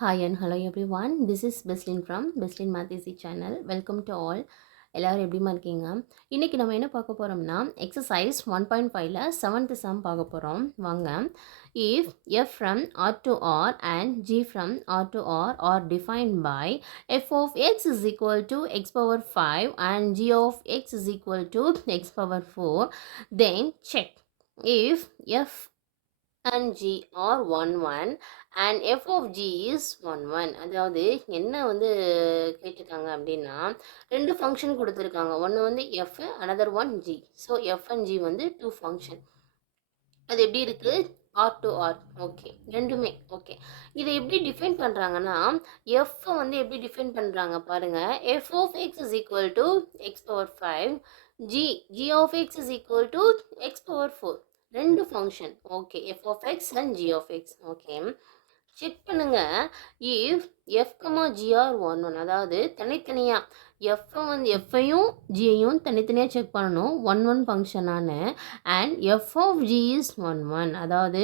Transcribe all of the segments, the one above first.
Hi and hello everyone. This is Beslin from Beslin Math Easy channel. Welcome to all. எல்லாரும் எப்படிமா இருக்கீங்க? இன்னைக்கு நம்ம என்ன பார்க்க போறோம்னா எக்ஸசைஸ் 1.5ல 7th சம் பார்க்க போறோம். வாங்க. If f from R to R and g from R to R are defined by f of x is equal to x power 5 and g of x is equal to x power 4, then check if f and g are 1 1 and f of g is 1 1. அதாவது என்ன வந்து கேட்டிருக்காங்க அப்படின்னா ரெண்டு function கொடுத்துருக்காங்க. ஒன்று வந்து F another one G. So F and G வந்து டூ ஃபங்க்ஷன். அது எப்படி இருக்கு? R to R. ஓகே, ரெண்டுமே ஓகே. இதை எப்படி டிஃபைன் பண்ணுறாங்கன்னா எஃப் வந்து எப்படி டிஃபைன் பண்ணுறாங்க பாருங்க. F of X is equal to X power 5, G of X is equal to X power 4. ரெண்டு function. Okay, F of X and G of X. Okay, check பண்ணுங்க. If F comma G R 1 1, அதாவது தனித்தனியாக எஃப்ஐயும் ஜியையும் தனித்தனியாக check பண்ணணும். 1 1 ஃபங்க்ஷனான and f of g is 1 1, அதாவது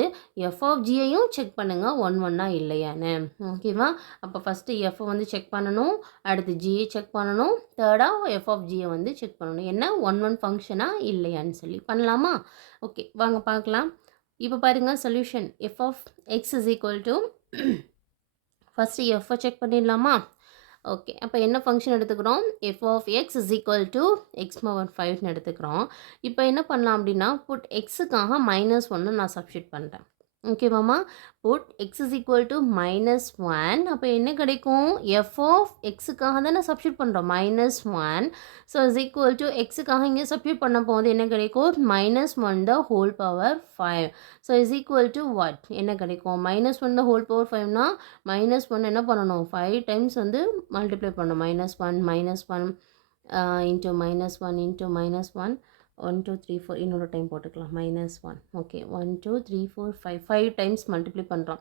F of ஜியையும் check பண்ணுங்கள் 1 1 இல்லையான்னு. ஓகேவா? அப்போ ஃபஸ்ட்டு எஃப் வந்து செக் பண்ணணும், அடுத்து ஜியை செக் பண்ணணும், தேர்டாக எஃப் ஆஃப் ஜியை வந்து செக் பண்ணணும். என்ன 1 1 ஃபங்க்ஷனாக இல்லையான்னு சொல்லி பண்ணலாமா? ஓகே, வாங்க பார்க்கலாம். இப்போ பாருங்கள் solution. F of X is equal to first FI check பண்ணிடலாமா? ஓகே, அப்போ என்ன ஃபங்க்ஷன் எடுத்துக்கிறோம்? F of X is equal to X power 5ன்னு எடுத்துக்கிறோம். இப்போ என்ன பண்ணலாம் அப்படின்னா புட் எக்ஸுக்காக -1 நான் சப்ஸ்டியூட் பண்ணுறேன். ஓகேவாம்மா? Put X is equal to -1. அப்போ என்ன கிடைக்கும்? எஃப் ஆஃப் எக்ஸுக்காக தானே சப்ஸ்டியூட் பண்ணுறோம், -1. ஸோ இஸ் ஈக்குவல் டு எக்ஸுக்காக இங்கே சப்ஸ்டியூட் பண்ண போது என்ன கிடைக்கும்? -1 the whole power 5. So is equal to what? என்ன கிடைக்கும்? -1 த ஹோல் பவர் 5னா -1 என்ன பண்ணணும்? 5 டைம்ஸ் வந்து மல்டிப்ளை பண்ணணும். -1 இன்ட்டு -1 இன்ட்டு -1 1 2 3 4 இன்னொரு டைம் போட்டுக்கலாம். -1. ஓகே, 1 2 3 4 5 டைம்ஸ் மல்டிப்ளை பண்ணுறோம்.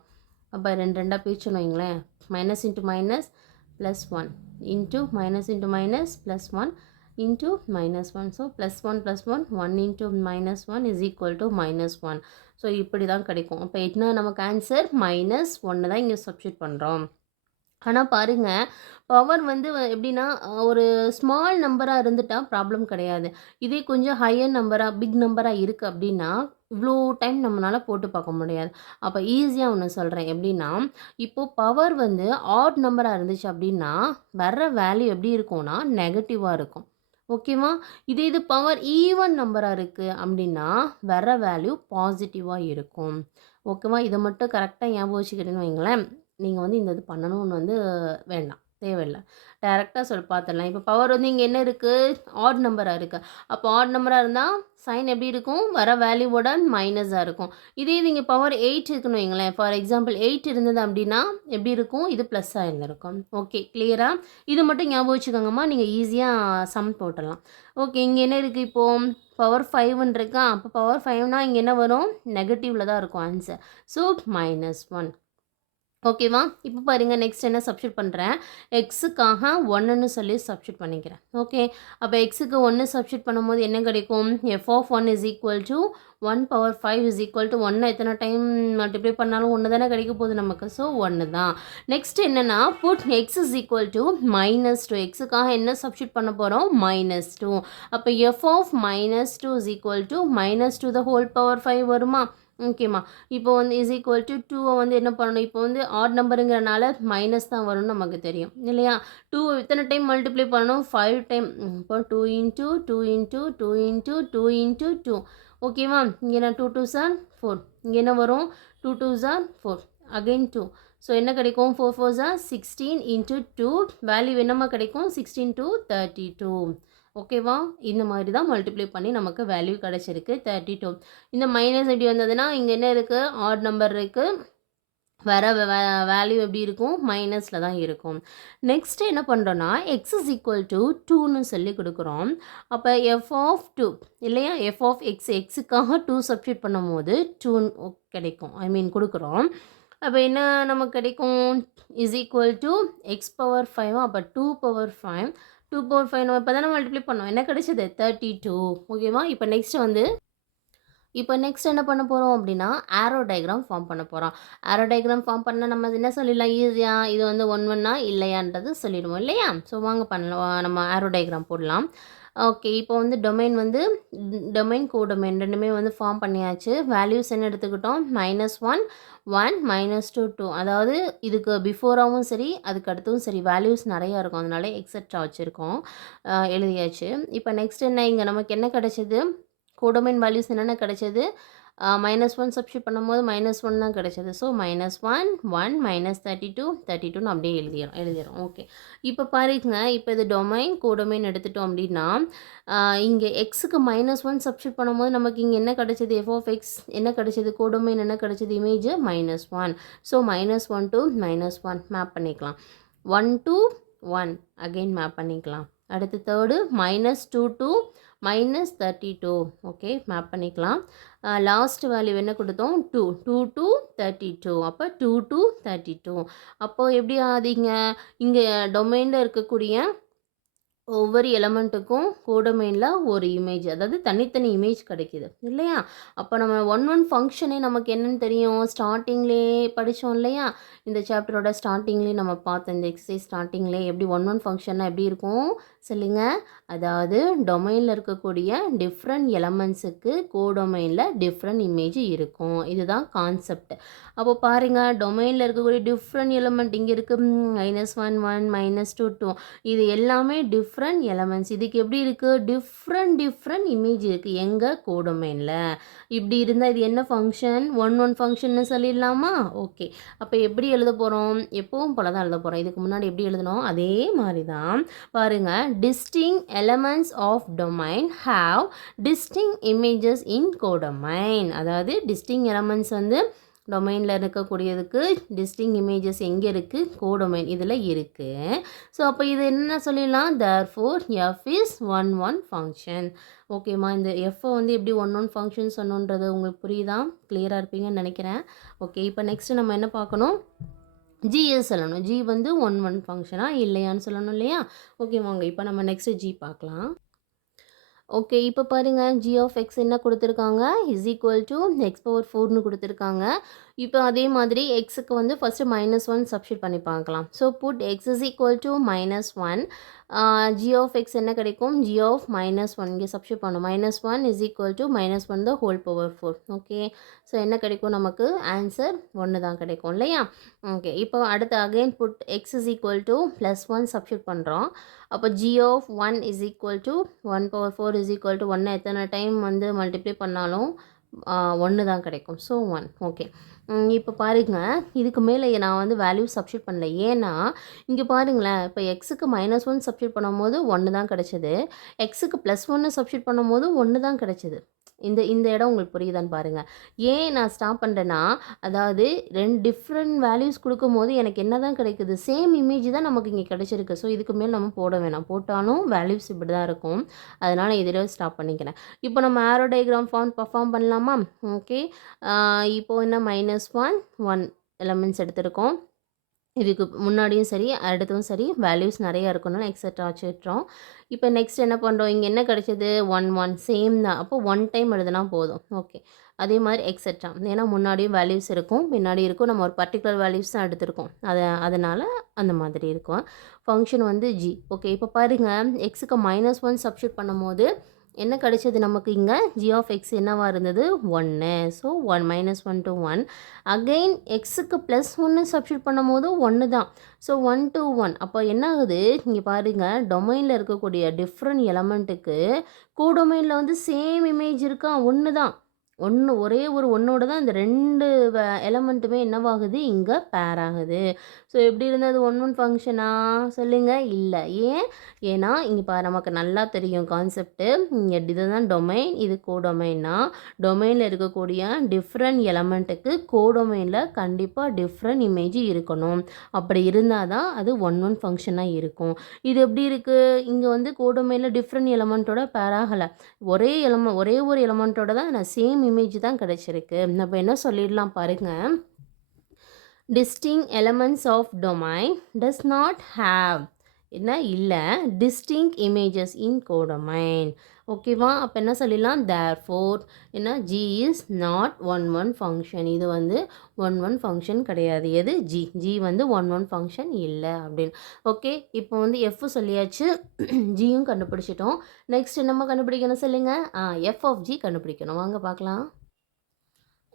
அப்போ ரெண்டாக பிரிச்சுன்னு வைங்களேன். Minus into minus plus 1 into minus into minus plus 1 into -1. So +1 1 into -1 is equal to -1. So இப்படி தான் கிடைக்கும். அப்போ என்ன நமக்கு ஆன்சர்? -1 தான் இங்கே சப்ஸ்டியூட் பண்ணுறோம். ஆனால் பாருங்கள், பவர் வந்து எப்படின்னா ஒரு ஸ்மால் நம்பராக இருந்துட்டால் ப்ராப்ளம் கிடையாது. இதே கொஞ்சம் ஹையர் நம்பராக பிக் நம்பராக இருக்குது அப்படின்னா இவ்வளோ டைம் நம்மளால் போட்டு பார்க்க முடியாது. அப்போ ஈஸியாக ஒன்று சொல்கிறேன். எப்படின்னா இப்போது பவர் வந்து ஆட் நம்பராக இருந்துச்சு அப்படின்னா வர்ற வேல்யூ எப்படி இருக்கும்னா நெகட்டிவாக இருக்கும். ஓகேவா? இது பவர் ஈவன் நம்பராக இருக்குது அப்படின்னா வர்ற வேல்யூ பாசிட்டிவாக இருக்கும். ஓகேவா? இதை மட்டும் கரெக்டாக ஞாபகம் வச்சுக்கிட்டேன்னு வைங்களேன். நீங்கள் வந்து இந்த இது பண்ணணும்னு வந்து வேண்டாம், தேவையில்லை. டைரெக்டாக பார்த்துடலாம். இப்போ பவர் வந்து இங்கே என்ன இருக்குது? ஆட் நம்பராக இருக்குது. அப்போ ஆட் நம்பராக இருந்தால் சைன் எப்படி இருக்கும்? வர வேல்யூவோட மைனஸாக இருக்கும். இதே இது இங்கே பவர் 8 இருக்குன்னு வைங்களேன். ஃபார் எக்ஸாம்பிள் 8 இருந்தது அப்படின்னா எப்படி இருக்கும்? இது ப்ளஸ்ஸாக இருந்திருக்கும். ஓகே, கிளியராக? இது மட்டும் ஞாபகம் வச்சுக்கோங்கம்மா, நீங்கள் ஈஸியாக சம் போட்டுடலாம். ஓகே, இங்கே என்ன இருக்குது? இப்போது பவர் 5ன்னு இருக்கா? அப்போ பவர் 5னா இங்கே என்ன வரும்? நெகட்டிவில் தான் இருக்கும் ஆன்சர். ஸோ -1. ஓகேவா? இப்போ பாருங்கள், நெக்ஸ்ட் என்ன சப்ஸ்டியூட் பண்ணுறேன்? எக்ஸுக்காக 1ன்னு சொல்லி சப்ஸ்டியூட் பண்ணிக்கிறேன். ஓகே, அப்போ எக்ஸுக்கு 1 சப்ஸ்டியூட் பண்ணும்போது என்ன கிடைக்கும்? F of 1 is equal to 1 power 5 is equal to 1 எத்தனை டைம் மல்டிப்ளை பண்ணாலும் 1 தானே கிடைக்க போகுது நமக்கு. ஸோ 1 தான். நெக்ஸ்ட் என்னென்னா put X is equal to -2. எக்ஸுக்காக என்ன சப்ஸ்டியூட் பண்ண போகிறோம்? -2. அப்போ F of -2 is equal to -2 the whole power 5 வருமா? ஓகேம்மா. இப்போ வந்து இஸ் ஈக்குவல் டு 2 வந்து என்ன பண்ணணும்? இப்போ வந்து ஆட் நம்பருங்கிறனால மைனஸ் தான் வரும்னு நமக்கு தெரியும் இல்லையா? 2 இத்தனை டைம் மல்டிப்ளை பண்ணணும்? 5 டைம். இப்போ 2 இன்ட்டு 2 இன்ட்டு 2 இன்ட்டு 2 இன்ட்டு 2. ஓகேவா? இங்கே நான் 2 2s are 4. இங்கே என்ன வரும்? 2 2s are 4. அகெயின் 2. ஸோ என்ன கிடைக்கும்? 4 4s are 16 இன்ட்டு 2. வேல்யூ என்னம்மா கிடைக்கும்? 16 to 32. ஓகேவா? இந்த மாதிரி தான் மல்டிப்ளை பண்ணி நமக்கு வேல்யூ கிடச்சிருக்கு 32. இந்த மைனஸ் எப்படி வந்ததுன்னா இங்கே என்ன இருக்குது? ஆட் நம்பர் இருக்குது. வர வேல்யூ எப்படி இருக்கும்? மைனஸில் தான் இருக்கும். நெக்ஸ்ட் என்ன பண்ணுறோன்னா எக்ஸ் இஸ் ஈக்குவல் டு 2ன்னு சொல்லி கொடுக்குறோம். அப்போ எஃப் ஆஃப் 2 இல்லையா? எஃப் ஆஃப் எக்ஸுக்காக 2 சப்ஸ்டியூட் பண்ணும் போது 2 கிடைக்கும். கொடுக்குறோம். அப்போ என்ன நமக்கு கிடைக்கும்? Is equal to X power 5. அப்போ 2 பவர் 5 நம்ம இப்போ தானே மல்டிப்ளை பண்ணோம். என்ன கிடைச்சது? 32. ஓகேவா? இப்போ நெக்ஸ்ட் வந்து இப்போ நெக்ஸ்ட் என்ன பண்ண போறோம் அப்படின்னா, ஆரோ டயகிராம் ஃபார்ம் பண்ண போறோம். ஆரோ டயகிராம் ஃபார்ம் பண்ணா நம்ம என்ன சொல்லிடலாம் ஈஸியா, இது வந்து 1, 1 இல்லையான்றது சொல்லிடுவோம் இல்லையா? ஸோ வாங்க பண்ணலாம். நம்ம ஆரோ டயகிராம் போடலாம். ஓகே. இப்போ வந்து டொமைன் வந்து டொமைன், கோடொமைன் 2மே வந்து ஃபார்ம் பண்ணியாச்சு. வேல்யூஸ் என்ன எடுத்துக்கிட்டோம்? -1, 1, -2, 2. அதாவது இதுக்கு பிஃபோராவும் சரி, அதுக்கு அடுத்தும் சரி வேல்யூஸ் நெறையா இருக்கும். அதனால எக்ஸெட்ரா வச்சிருக்கோம். எழுதியாச்சு. இப்போ நெக்ஸ்ட் என்ன இங்க நமக்கு என்ன கிடைச்சது? கோடொமைன் வேல்யூஸ் என்னென்ன கிடைச்சது? -1 சப்ஸ்டிட்யூட் பண்ணும்போது -1 தான் கிடைச்சது. ஸோ -1, 1, -32, 32ன்னு அப்படியே எழுதிறோம். ஓகே. இப்போ பாருங்க, இப்போ இது டொமைன், கோடொமைன் எடுத்துட்டோம் அப்படின்னா, இங்கே எக்ஸுக்கு -1 சப்ஸ்டிட்யூட் பண்ணும்போது நமக்கு இங்கே என்ன கிடைச்சது? f(x) என்ன கிடைச்சது? கோடொமைன் என்ன கிடைச்சது? இமேஜ் -1. ஸோ -1 to -1 மேப் பண்ணிக்கலாம். 1 to 1 அகைன் மேப் பண்ணிக்கலாம். அடுத்து தேர்டு -2 to -32. ஓகே, மேப் பண்ணிக்கலாம். லாஸ்ட் வேல்யூ என்ன கொடுத்தோம்? 2. 2 to 32. அப்போ 2 to 32. அப்போ எப்படி ஆகுதுங்க? இங்கே டொமைனில் இருக்கக்கூடிய ஒவ்வொரு எலமெண்ட்டுக்கும் கோடொமைனில் ஒரு இமேஜ், அதாவது தனித்தனி இமேஜ் கிடைக்கிது இல்லையா? அப்போ நம்ம 1 ஃபங்க்ஷனே நமக்கு என்னன்னு தெரியும்? ஸ்டார்டிங்லேயே படித்தோம் இல்லையா? இந்த சாப்டரோட ஸ்டார்டிங்லேயே நம்ம பார்த்தோம். இந்த எக்ஸசைஸ் ஸ்டார்டிங்லேயே எப்படி 1 ஃபங்க்ஷன்னா எப்படி இருக்கும் சொல்லுங்க? அதாவது டொமைனில் இருக்கக்கூடிய டிஃப்ரெண்ட் எலமெண்ட்ஸுக்கு கோடொமைனில் டிஃப்ரெண்ட் இமேஜ் இருக்கும். இதுதான் கான்செப்ட். அப்போ பாருங்கள், டொமைனில் இருக்கக்கூடிய டிஃப்ரெண்ட் எலமெண்ட் இங்கே இருக்குது. -1, 1, -2, 2. இது எல்லாமே டிஃப்ரெண்ட் எலமெண்ட்ஸ். இதுக்கு எப்படி இருக்குது? டிஃப்ரெண்ட் இமேஜ் இருக்குது எங்கள் கோடொமைனில். இப்படி இருந்தால் இது என்ன ஃபங்க்ஷன்? 1 ஃபங்க்ஷன்னு சொல்லிடலாமா? ஓகே. அப்போ எப்படி எழுத போகிறோம்? எப்பவும் போல தான் எழுத போகிறோம். இதுக்கு முன்னாடி எப்படி எழுதணும்? அதே மாதிரி தான். பாருங்கள், distinct elements of domain have distinct images in codomain. அதாவது distinct elements வந்து டொமைனில் இருக்கக்கூடியதுக்கு டிஸ்டிங் இமேஜஸ் எங்கே இருக்குது? கோடொமைன் இதில் இருக்குது. ஸோ அப்போ இது என்ன சொல்லிடலாம்? Therefore F is 1 function. ஓகேம்மா, இந்த எஃப்ஐ வந்து எப்படி 1 ஃபங்க்ஷன் சொன்னோன்றது உங்களுக்கு புரியுதா? கிளியராக இருப்பீங்கன்னு நினைக்கிறேன். ஓகே. இப்போ நெக்ஸ்ட்டு நம்ம என்ன பார்க்கணும்? ஜிஎஸ் சொல்லணும். ஜி வந்து 1 ஃபங்க்ஷனா இல்லையான்னு சொல்லணும் இல்லையா? ஓகே வாங்க, இப்போ நம்ம நெக்ஸ்ட்டு ஜி பார்க்கலாம். ஓகே. இப்போ பாருங்கள், ஜி ஆஃப் எக்ஸ் என்ன கொடுத்துருக்காங்க? இஸ் ஈக்குவல் டு x⁴ கொடுத்துருக்காங்க. இப்போ அதே மாதிரி எக்ஸுக்கு வந்து ஃபஸ்ட்டு -1 சப்ஸ்டிட் பண்ணி பார்க்கலாம். So put X is equal to -1. G of X என்ன கிடைக்கும்? ஜி ஆஃப் -1 இங்கே சப்ஸ்டிட் பண்ணணும். -1 is equal to -1 the whole power 4. Okay. So என்ன கிடைக்கும் நமக்கு? ஆன்சர் 1 தான் கிடைக்கும் இல்லையா? ஓகே. இப்போ அடுத்து again put X is equal to +1 substitute பண்ணுறோம். அப்போ G of 1 is equal to 1/4 is equal to 1 எத்தனை டைம் வந்து மல்டிப்ளை பண்ணாலும் 1 தான் கிடைக்கும். ஸோ 1. ஓகே. இப்போ பாருங்க, இதுக்கு மேலே நான் வந்து வேல்யூ சப்ஸ்டிட் பண்ணல. ஏன்னா இங்கே பாருங்களேன், இப்போ எக்ஸுக்கு -1 சப்ஸ்டிட் பண்ணும்போது 1 தான் கிடைச்சது. எக்ஸுக்கு +1 சப்ஸ்டிட் பண்ணும்போது 1 தான் கிடைச்சது. இந்த இந்த இடம் உங்களுக்கு புரியுதான்னு பாருங்கள். ஏன் நான் ஸ்டாப் பண்ணுறேன்னா, அதாவது 2 டிஃப்ரெண்ட் வேல்யூஸ் கொடுக்கும்போது எனக்கு என்ன தான் கிடைக்குது? சேம் இமேஜ் தான் நமக்கு இங்கே கிடைச்சிருக்கு. ஸோ இதுக்கு மேல் நம்ம போட வேணாம். போட்டாலும் வேல்யூஸ் இப்படி தான் இருக்கும். அதனால் இதில் ஸ்டாப் பண்ணிக்கிறேன். இப்போ நம்ம ஆரோ டயக்ராம் பர்ஃபார்ம் பண்ணலாமா? ஓகே. இப்போது என்ன -1, 1 எலமெண்ட்ஸ் எடுத்திருக்கோம். இதுக்கு முன்னாடியும் சரி, அடுத்தும் சரி வேல்யூஸ் நிறையா இருக்கணும். எக்ஸெட்ரா வச்சுட்டோம். இப்போ நெக்ஸ்ட் என்ன பண்ணுறோம்? இங்கே என்ன கிடைச்சது? 1, 1 சேம் தான். அப்போ 1 டைம் எழுதுனா போதும். ஓகே. அதே மாதிரி எக்ஸெட்ரா. ஏன்னா முன்னாடியும் வேல்யூஸ் இருக்கும், பின்னாடி இருக்கும். நம்ம ஒரு பர்டிகுலர் வேல்யூஸ் தான் எடுத்திருக்கோம். அதனால் அந்த மாதிரி இருக்கும். ஃபங்க்ஷன் வந்து ஜி. ஓகே. இப்போ பாருங்கள், எக்ஸுக்கு -1 சப்ஸ்டிட் பண்ணும்போது என்ன கிடைச்சது நமக்கு? இங்கே ஜி ஆஃப் எக்ஸ் என்னவாக இருந்தது? 1. So -1 to 1. அகெயின் எக்ஸுக்கு +1 சப்ஸ்டிட் பண்ணும்போது 1 தான். So 1 to 1. அப்போ என்ன ஆகுது? இங்கே பாருங்கள், டொமைனில் இருக்கக்கூடிய டிஃப்ரெண்ட் எலமெண்ட்டுக்கு கோடொமைனில் வந்து சேம் இமேஜ் இருக்கா? 1 தான். ஒரே ஒரு 1ஓட தான் இந்த 2 எலமெண்ட்டுமே என்னவாகுது? இங்கே பேர் ஆகுது. ஸோ எப்படி இருந்தது? 1 ஃபங்க்ஷனா சொல்லுங்கள்? இல்லை. ஏன்னா இங்கே நமக்கு நல்லா தெரியும் கான்செப்ட்டு. இங்கே இதுதான் டொமைன், இது கோடொமைன்னா டொமைனில் இருக்கக்கூடிய டிஃப்ரெண்ட் எலமெண்ட்டுக்கு கோடொமைனில் கண்டிப்பாக டிஃப்ரெண்ட் இமேஜ் இருக்கணும். அப்படி இருந்தால் தான் அது 1 ஃபங்க்ஷனாக இருக்கும். இது எப்படி இருக்குது? இங்கே வந்து கோடொமைனில் டிஃப்ரெண்ட் எலமெண்ட்டோட பேர் ஆகலை. ஒரே ஒரு எலமெண்ட்டோட தான் நான் சேம் இமேஜ் தான் கிடைச்சிருக்கு. நம்ம என்ன சொல்லிடலாம் பாருங்கள். distinct elements of domain does not have என்ன இல்லை distinct images in codomain. ஓகேவா? அப்ப என்ன சொல்லிடலாம்? தேர்ஃபோர் என்ன G is not one one function. இது வந்து ஒன் ஒன் ஃபங்க்ஷன் கிடையாது. எது? G. G வந்து ஒன் ஒன் ஃபங்க்ஷன் இல்ல அப்படின்னு. ஓகே. இப்போ வந்து F சொல்லியாச்சு. Gயும் கண்டுபிடிச்சிட்டோம். நெக்ஸ்ட் என்னம்மா கண்டுபிடிக்கணும் சொல்லுங்க? F ஆஃப் G கண்டுபிடிக்கணும். வாங்க பார்க்கலாம்.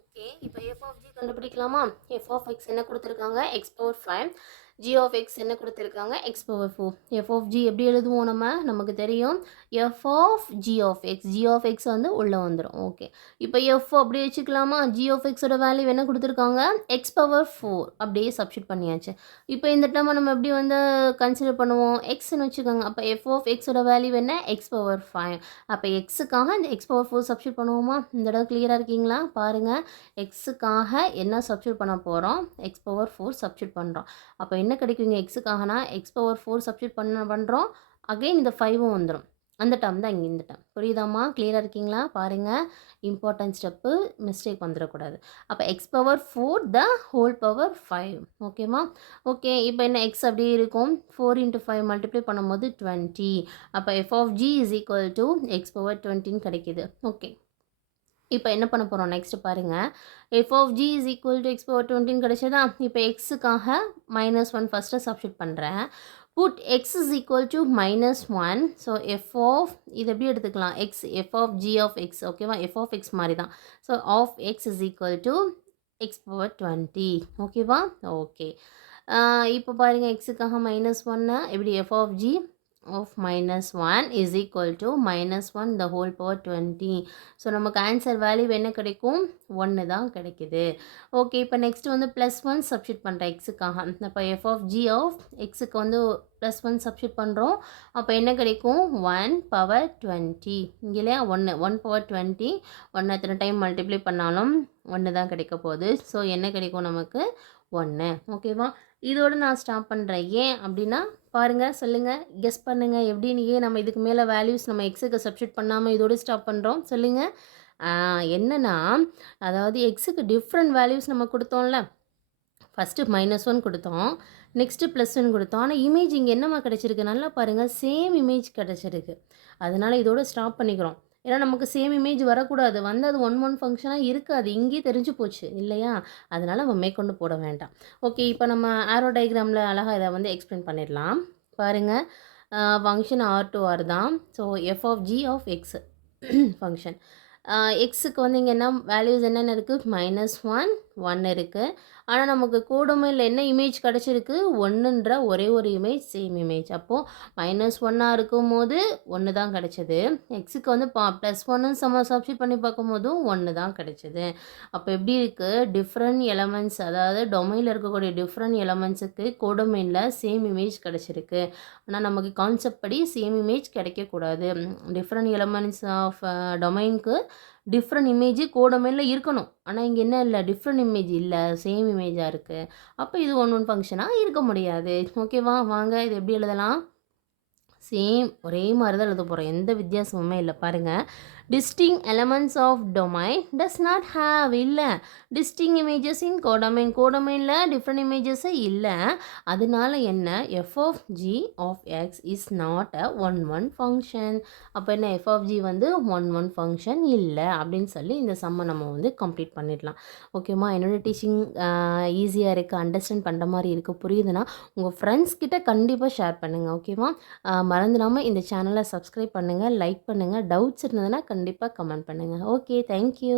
ஓகே. இப்போ F ஆஃப் G கண்டுபிடிக்கலாமா? F ஆஃப் X என்ன கொடுத்துருக்காங்க? X power 5. G of X என்ன கொடுத்துருக்காங்க? X power 4. F of G எப்படி எழுதுவோம் நம்ம? நமக்கு தெரியும். F of G of X. G of X வந்து உள்ளே வந்துடும். ஓகே. இப்போ F அப்படியே வச்சுக்கலாமா? G ஆஃப் Xோட வேல்யூ என்ன கொடுத்துருக்காங்க? X power 4. அப்படியே சப்ஸ்டிட் பண்ணியாச்சு. இப்போ இந்த டேர்மை நம்ம எப்படி வந்து கன்சிடர் பண்ணுவோம்? Xன்னு வச்சுக்கோங்க. அப்போ F ஆஃப் Xோட வேல்யூ என்ன? X power 5. அப்போ Xக்காக இந்த X பவர் 4 சப்ஸ்டிட் பண்ணுவோமா? இந்த இடம் கிளியராக இருக்கீங்களா? பாருங்கள். எக்ஸுக்காக என்ன சப்ஸ்டியூட் பண்ண போகிறோம்? எக்ஸ் பவர் 4 சப்ஸ்டியூட் பண்ணுறோம். அப்போ என்ன கிடைக்குங்க? எக்ஸுக்காகனா எக்ஸ் பவர் 4 சப்ஸ்டியூட் பண்ணுறோம். அகைன் இந்த 5ம் வந்துடும். அந்த டேர்ம் தான் இங்கே இந்த டேர்ம். புரியுதாம்மா? கிளியராக இருக்கீங்களா? பாருங்கள். இம்பார்ட்டன்ட் ஸ்டெப்பு, மிஸ்டேக் வந்துடக்கூடாது. அப்போ எக்ஸ் பவர் 4 த ஹோல் பவர் 5. ஓகேம்மா? ஓகே. இப்போ என்ன எக்ஸ் அப்படியே இருக்கும். 4 × 5 மல்டிப்ளை பண்ணும்போது 20. அப்போ F of g is equal to X power 20ன்னு கிடைக்கிது. ஓகே. இப்போ என்ன பண்ண போகிறோம்? நெக்ஸ்ட் பாருங்கள். F of g is equal to X power 20 கிடைச்சதா? இப்போ எக்ஸுக்காக -1 ஃபஸ்ட்டு சப்ஸ்டியூட் பண்ணுறேன். Put X is equal to -1. So F of இது எப்படி எடுத்துக்கலாம்? X f of G of x. ஓகேவா? எஃப் ஆஃப் எக்ஸ் மாதிரி தான். So of X is equal to X power 20. ஓகேவா? ஓகே. இப்போ பாருங்கள். எக்ஸுக்காக -1 எப்படி? F of G of -1 is equal to -1 the whole power 20. So நமக்கு ஆன்சர் வேல்யூ என்ன கிடைக்கும்? 1 தான் கிடைக்குது. ஓகே. இப்போ நெக்ஸ்ட் வந்து +1 சப்ஸ்டியூட் பண்ணுறேன் எக்ஸுக்காக. அப்போ எஃப் ஆஃப் ஜி ஆஃப் எக்ஸுக்கு வந்து +1 சப்ஸ்டியூட் பண்ணுறோம். அப்போ என்ன கிடைக்கும்? 1 பவர் 20. இங்கே இல்லையா? 1 பவர் 20. 1 எத்தனை டைம் மல்டிப்ளை பண்ணாலும் 1 தான் கிடைக்க போகுது. ஸோ என்ன கிடைக்கும் நமக்கு? 1. ஓகேவா? இதோடு நான் ஸ்டாப் பண்ணுறேன். ஏன் அப்படின்னா பாருங்கள், சொல்லுங்கள், கெஸ் பண்ணுங்கள். எப்படின்னு ஏன் நம்ம இதுக்கு மேலே வேல்யூஸ் நம்ம எக்ஸுக்கு சப்ஸ்டியூட் பண்ணாமல் இதோடு ஸ்டாப் பண்ணுறோம் சொல்லுங்கள். என்னென்னா, அதாவது எக்ஸுக்கு டிஃப்ரெண்ட் வேல்யூஸ் நம்ம கொடுத்தோம்ல. ஃபஸ்ட்டு -1 கொடுத்தோம், நெக்ஸ்ட்டு +1 கொடுத்தோம். ஆனால் இமேஜ் இங்கே என்னம்மா கிடச்சிருக்கு? நல்லா பாருங்கள், சேம் இமேஜ் கிடச்சிருக்கு. அதனால் இதோட ஸ்டாப் பண்ணிக்கிறோம். ஏன்னா நமக்கு சேம் இமேஜ் வரக்கூடாது. வந்து அது ஒன் ஒன் ஃபங்க்ஷனாக இருக்காது. இங்கேயே தெரிஞ்சு போச்சு இல்லையா? அதனால் நம்ம மேற்கொண்டு போட வேண்டாம். ஓகே. இப்போ நம்ம ஆரோ டயக்ராமில் அழகாக இதை வந்து எக்ஸ்பிளைன் பண்ணிடலாம். பாருங்கள். ஃபங்க்ஷன் R தான். So F of G of X function. எக்ஸுக்கு வந்து இங்கே என்ன வேல்யூஸ் என்னென்ன இருக்குது? -1 1 இருக்குது. ஆனால் நமக்கு கோடமையில் என்ன இமேஜ் கிடச்சிருக்கு? 1ன்ற ஒரே ஒரு இமேஜ், சேம் இமேஜ். அப்போது -1 இருக்கும்போது 1 தான் கிடச்சிது. எக்ஸுக்கு வந்து +1 சப்ஸ்டியூட் பண்ணி பார்க்கும்போதும் 1 தான் கிடச்சிது. அப்போ எப்படி இருக்குது? டிஃப்ரெண்ட் எலமெண்ட்ஸ், அதாவது டொமைனில் இருக்கக்கூடிய டிஃப்ரெண்ட் எலமெண்ட்ஸுக்கு கோடமைனில் சேம் இமேஜ் கிடச்சிருக்கு. ஆனால் நமக்கு கான்செப்ட் படி சேம் இமேஜ் கிடைக்கக்கூடாது. டிஃப்ரெண்ட் எலமெண்ட்ஸ் ஆஃப் டொமைனுக்கு டிஃப்ரெண்ட் இமேஜ் கோடமைனில் இருக்கணும். ஆனால் இங்கே என்ன இல்லை? டிஃப்ரெண்ட் இமேஜ் இல்லை, சேம் இமேஜாக இருக்குது. அப்போ இது ஒன் ஒன் ஃபங்க்ஷனாக இருக்க முடியாது. ஓகேவா? வாங்க இது எப்படி எழுதலாம்? சேம் ஒரே மாதிரி தான் எழுத போகிறோம். எந்த வித்தியாசமுமே இல்லை. பாருங்கள். Distinct elements of domain does not have இல்லை. Distinct images in codomain. கோடமைனில் டிஃப்ரெண்ட் இமேஜஸே இல்லை. அதனால என்ன? F of G of X is not a one one function. அப்போ என்ன? எஃப் ஆஃப் ஜி வந்து ஒன் ஒன் ஃபங்க்ஷன் இல்லை அப்படின்னு சொல்லி இந்த சம்மை நம்ம வந்து கம்ப்ளீட் பண்ணிடலாம். ஓகேம்மா? என்னோடய டீச்சிங் ஈஸியாக இருக்குது, அண்டர்ஸ்டாண்ட் பண்ணுற மாதிரி இருக்குது. புரியுதுன்னா உங்கள் ஃப்ரெண்ட்ஸ் கிட்ட கண்டிப்பாக ஷேர் பண்ணுங்கள். ஓகேவா? மறந்துடாமல் இந்த சேனலை சப்ஸ்கிரைப் பண்ணுங்கள், லைக் பண்ணுங்கள். டவுட்ஸ் இருந்ததுன்னா கண்டிப்பாக கமெண்ட் பண்ணுங்கள். Okay, thank you.